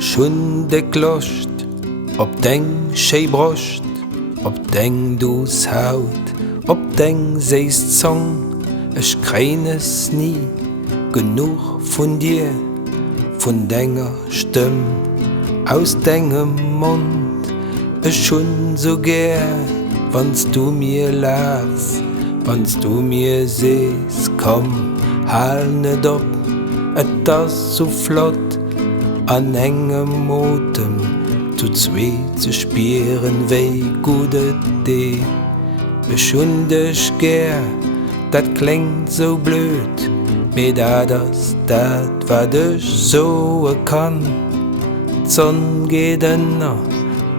schon de Lust, ob deng schee Brust, ob deng dus Haut, ob deng seist Song, ich krieg es nie genug von dir, von denger Stimm, aus dengem Mund, ich schon so gern, wann's du mir lachst, wann's du mir sehst, komm, hal net op, das so flott, an engem Motem, zu zwei zu spieren, wei gute Idee. Ich schon dich gern, dat klingt so blöd, mir dat wat ich so kann. Sonn geht noch,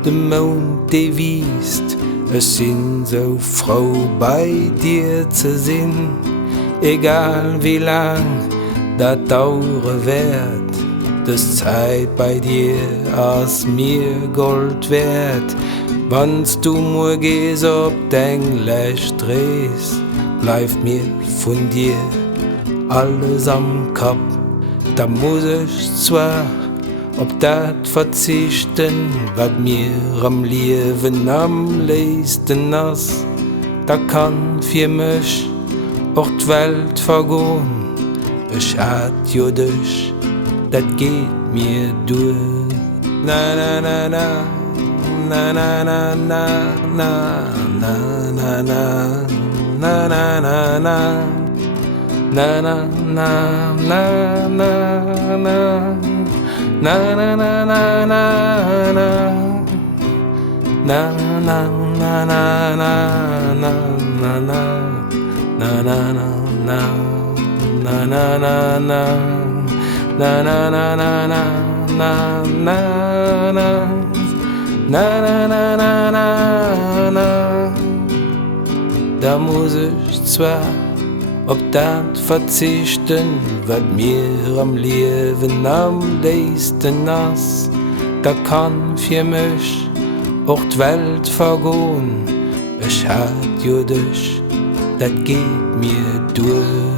de Mond de wiest, ich sind so froh bei dir zu sehen, egal wie lang dat dauere wird. Das Zeit bei dir als mir Gold wert, wann's du nur gehst, ob dein Lächeln drehst, bleibt mir von dir alles am Kopf. Da muss ich zwar ob dat verzichten, wat mir am Leben am leisten ist, da kann für mich auch die Welt vergehen. Ich hat jo dich, dat geht mir durch. Na na na na, na na na na, na na na na, na na na na, na na na na na na. Na na na na na na, na na na na na na na, na na na na, na na na na, na na na na na, na na na, na na na na na na. Da muss ich zwar ob dat verzichten, wat mir am Leben am leisten ist, da kann für mich auch die Welt vergehen. Ich hat jo dich, dat geht mir durch.